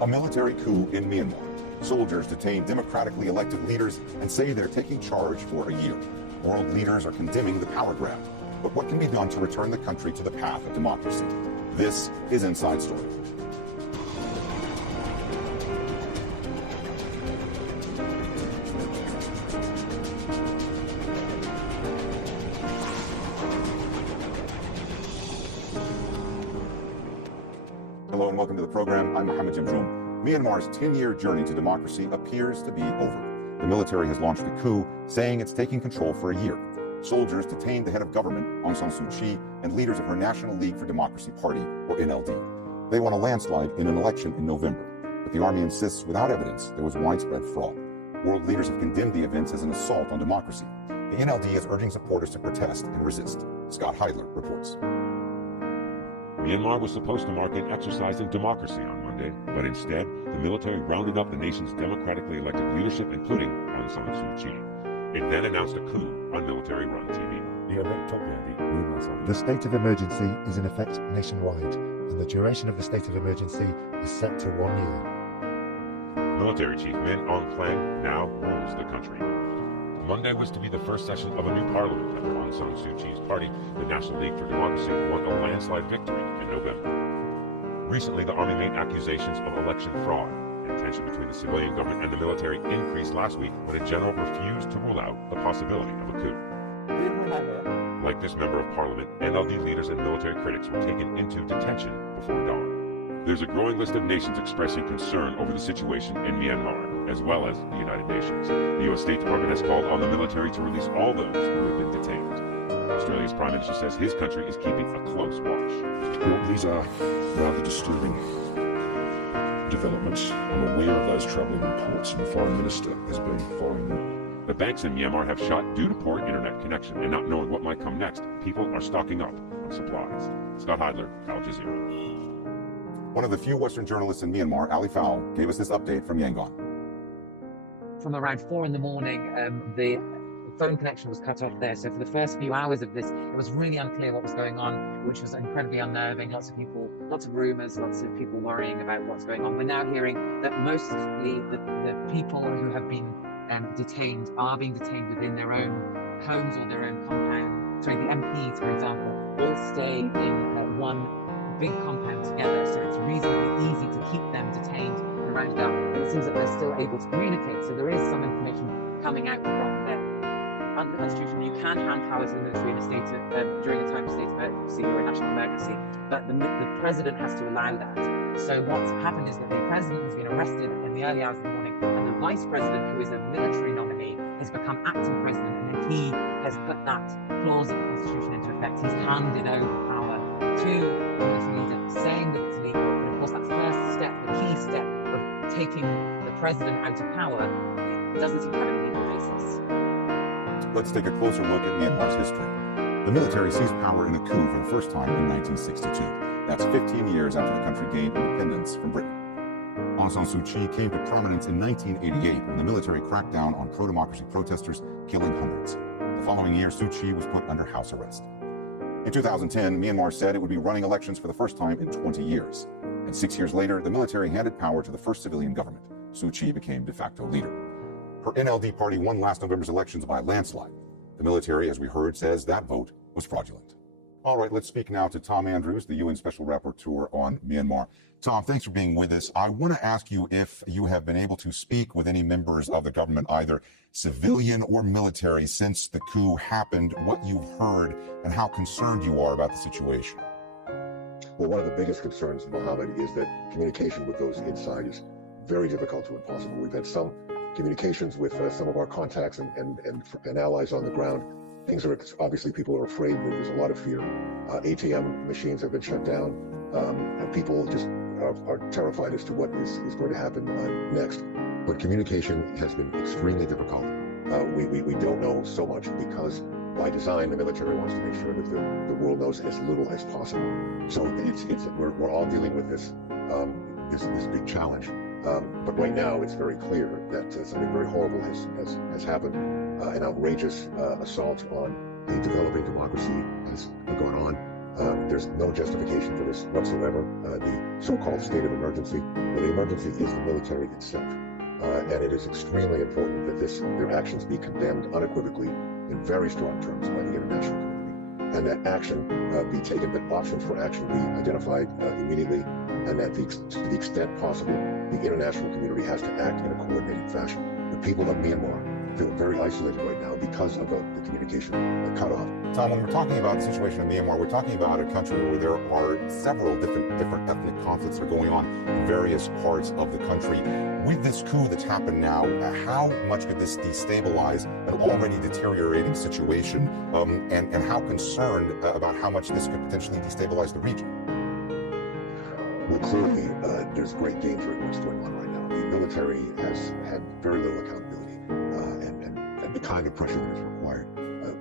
A military coup in Myanmar. Soldiers detain democratically elected leaders and say they're taking charge for a year. World leaders are condemning the power grab. But what can be done to return the country to the path of democracy? This is Inside Story. Hello and welcome to the program. I'm Mohammed Jamjoom. Myanmar's 10-year journey to democracy appears to be over. The military has launched a coup, saying it's taking control for a year. Soldiers detained the head of government, Aung San Suu Kyi, and leaders of her National League for Democracy Party, or NLD. They won a landslide in an election in November, but the army insists without evidence there was widespread fraud. World leaders have condemned the events as an assault on democracy. The NLD is urging supporters to protest and resist. Scott Heidler reports. Myanmar was supposed to mark an exercise in democracy on Monday, but instead, the military rounded up the nation's democratically elected leadership, including Aung San Suu Kyi. It then announced a coup on military-run TV. The state of emergency is in effect nationwide, and the duration of the state of emergency is set to 1 year. Military Chief Min Aung Hlaing now rules the country. Monday was to be the first session of a new parliament after Aung San Suu Kyi's party, the National League for Democracy, won a landslide victory in November. Recently, the army made accusations of election fraud, and tension between the civilian government and the military increased last week when a general refused to rule out the possibility of a coup. Like this member of parliament, NLD leaders and military critics were taken into detention before dawn. There's a growing list of nations expressing concern over the situation in Myanmar, as well as the United Nations. The U.S. State Department has called on the military to release all those who have been detained. Australia's Prime Minister says his country is keeping a close watch. Well, these are rather disturbing developments. I'm aware of those troubling reports, and the Foreign Minister has been following them. The banks in Myanmar have shut due to poor internet connection, and not knowing what might come next, people are stocking up on supplies. Scott Heidler, Al Jazeera. One of the few Western journalists in Myanmar, Ali Fowle, gave us this update from Yangon. From around 4 in the morning, the phone connection was cut off there. So for the first few hours of this, it was really unclear what was going on, which was incredibly unnerving. Lots of people, lots of rumors, lots of people worrying about what's going on. We're now hearing that mostly the people who have been detained are being detained within their own homes or their own compound. Sorry, the MPs, for example, all stay in one big compound together. So it's reasonably easy to keep them detained and rounded up. But it seems that they're still able to communicate. So there is some information coming out from them. Under the Constitution, you can hand power to the military in a state during a time of state emergency or a national emergency, but the president has to allow that. So what's happened is that the president has been arrested in the early hours of the morning, and the vice president, who is a military nominee, has become acting president, and then he has put that clause in the Constitution into effect. He's handed over power to the military leader, saying that it's legal. And of course, that first step, the key step of taking the president out of power, it doesn't seem to have any legal basis. Let's take a closer look at Myanmar's history. The military seized power in a coup for the first time in 1962. That's 15 years after the country gained independence from Britain. Aung San Suu Kyi came to prominence in 1988 when the military cracked down on pro-democracy protesters, killing hundreds. The following year, Suu Kyi was put under house arrest. In 2010, Myanmar said it would be running elections for the first time in 20 years. And 6 years later, the military handed power to the first civilian government. Suu Kyi became de facto leader. Her NLD party won last November's elections by a landslide. The military, as we heard, says that vote was fraudulent. All right, let's speak now to Tom Andrews, the UN Special Rapporteur on Myanmar. Tom, thanks for being with us. I want to ask you if you have been able to speak with any members of the government, either civilian or military, since the coup happened, what you've heard, and how concerned you are about the situation. Well, one of the biggest concerns, Mohammed, is that communication with those inside is very difficult to impossible. We've had some communications with some of our contacts and allies on the ground. Things are, obviously, people are afraid. There's a lot of fear. ATM machines have been shut down. And people just are terrified as to what is going to happen next. But communication has been extremely difficult. We don't know so much because, by design, the military wants to make sure that the world knows as little as possible. So we're all dealing with this big challenge. But right now, it's very clear that something very horrible has happened. An outrageous assault on a developing democracy has gone on. There's no justification for this whatsoever. The so-called state of emergency, well, the emergency is the military itself. And it is extremely important that their actions be condemned unequivocally in very strong terms by the international community, and that action be taken, that options for action be identified immediately, and that to the extent possible, the international community has to act in a coordinated fashion. The people of Myanmar feel very isolated right now because of the communication cutoff. Tom, when we're talking about the situation in Myanmar, we're talking about a country where there are several different ethnic conflicts that are going on in various parts of the country. With this coup that's happened now, how much could this destabilize an already deteriorating situation, and how concerned about how much this could potentially destabilize the region? Well, clearly, there's great danger in what's going on right now. The military has had very little accountability and the kind of pressure that is required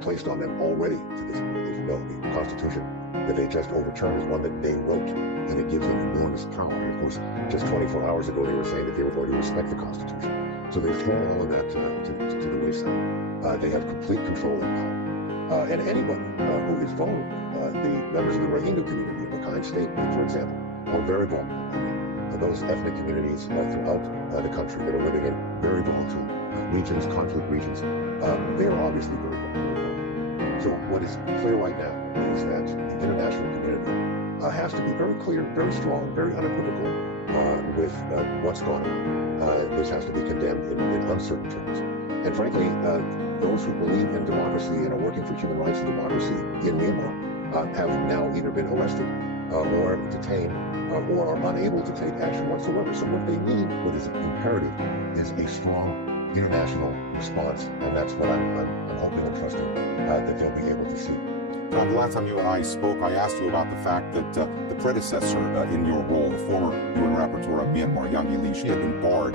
placed on them already to this point. As you know, the Constitution that they just overturned is one that they wrote, and it gives them enormous power. And of course, just 24 hours ago, they were saying that they were going to respect the Constitution. So they've thrown all of that to the wayside. They have complete control and power. And anybody who is vulnerable, the members of the Rohingya community of Rakhine State, for example, are very vulnerable. Those ethnic communities throughout the country that are living in very volatile regions, conflict regions, they are obviously very vulnerable. So what is clear right now is that the international community has to be very clear, very strong, very unequivocal with what's going on. This has to be condemned in uncertain terms. And frankly, those who believe in democracy and are working for human rights and democracy in Myanmar have now either been arrested or detained or are unable to take action whatsoever. So what they need, what is imperative, is a strong international response, and that's what I'm hoping and trusting that they'll be able to see. Tom, the last time you and I spoke, I asked you about the fact that the predecessor in your role, the former UN Rapporteur of Myanmar, Yang Lee, she had been barred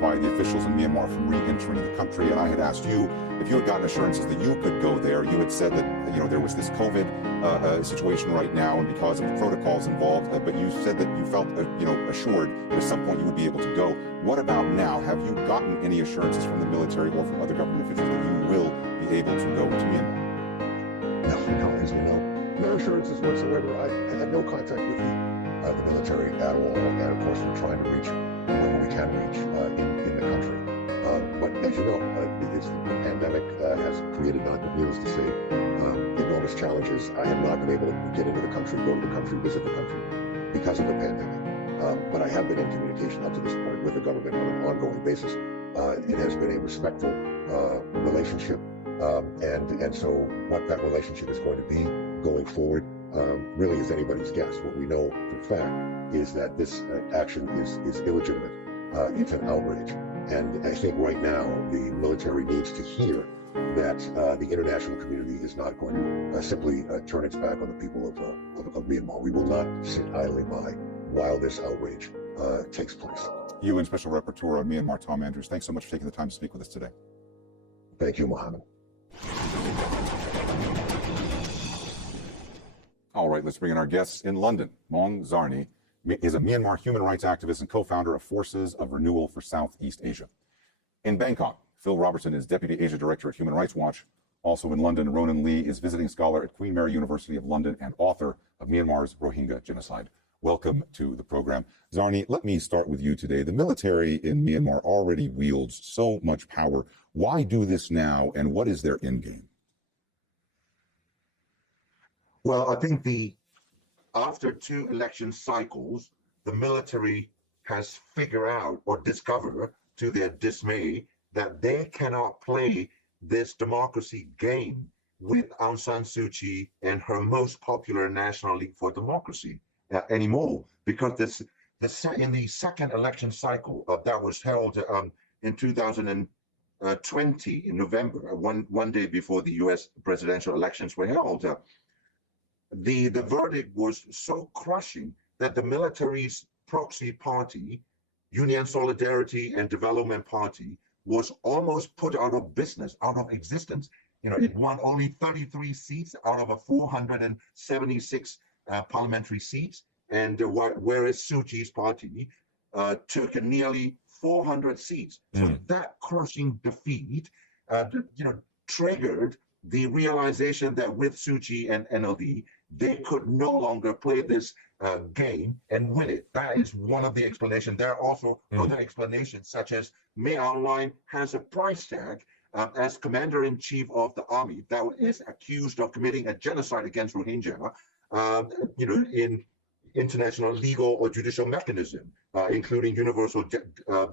by the officials in Myanmar from re-entering the country, and I had asked you if you had gotten assurances that you could go there. You had said that there was this COVID situation right now, and because of the protocols involved, but you said that you felt assured that at some point you would be able to go. What about now? Have you gotten any assurances from the military or from other government officials that you will be able to go to Myanmar? No, as you know, no assurances whatsoever. I had no contact with the military at all, and of course we're trying to reach whoever we can reach in the country. But as you know, the pandemic has created, needless to say, enormous challenges. I have not been able to get into the country, go to the country, visit the country because of the pandemic. But I have been in communication up to this point with the government on an ongoing basis. It has been a respectful relationship. And so what that relationship is going to be going forward really is anybody's guess. What we know for a fact is that this action is illegitimate. It's an outrage. And I think right now the military needs to hear that the international community is not going to simply turn its back on the people of Myanmar. We will not sit idly by while this outrage takes place. UN Special Rapporteur on Myanmar, Tom Andrews, thanks so much for taking the time to speak with us today. Thank you, Mohammed. All right, let's bring in our guests in London. Maung Zarni is a Myanmar human rights activist and co-founder of Forces of Renewal for Southeast Asia. In Bangkok, Phil Robertson is Deputy Asia Director at Human Rights Watch. Also in London, Ronan Lee is visiting scholar at Queen Mary University of London and author of Myanmar's Rohingya Genocide. Welcome to the program. Zarni, let me start with you today. The military in Myanmar already wields so much power. Why do this now, and what is their end game? Well, I think after 2 election cycles, the military has figured out or discovered to their dismay that they cannot play this democracy game with Aung San Suu Kyi and her most popular National League for Democracy anymore, because in the second election cycle that was held in 2020 in November, one day before the U.S. presidential elections were held, the verdict was so crushing that the military's proxy party, Union Solidarity and Development Party, was almost put out of business, out of existence. It won only 33 seats out of 476 parliamentary seats, and whereas Suu Kyi's party took nearly 400 seats. So that crushing defeat, triggered the realization that with Suu Kyi and NLD, they could no longer play this game and win it. That is one of the explanations. There are also other explanations, such as May Online has a price tag as commander-in-chief of the army that is accused of committing a genocide against Rohingya, in international legal or judicial mechanism, including universal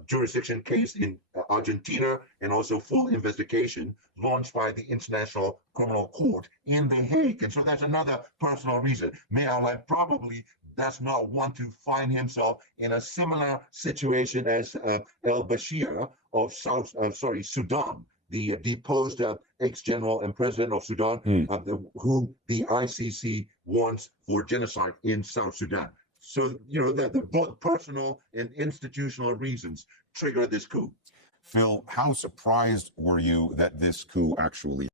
jurisdiction case in Argentina, and also full investigation launched by the International Criminal Court in The Hague. And so that's another personal reason. May Online probably does not want to find himself in a similar situation as al-Bashir of Sudan, the deposed ex-general and president of Sudan, whom the ICC wants for genocide in South Sudan. So, the both personal and institutional reasons trigger this coup. Phil, how surprised were you that this coup actually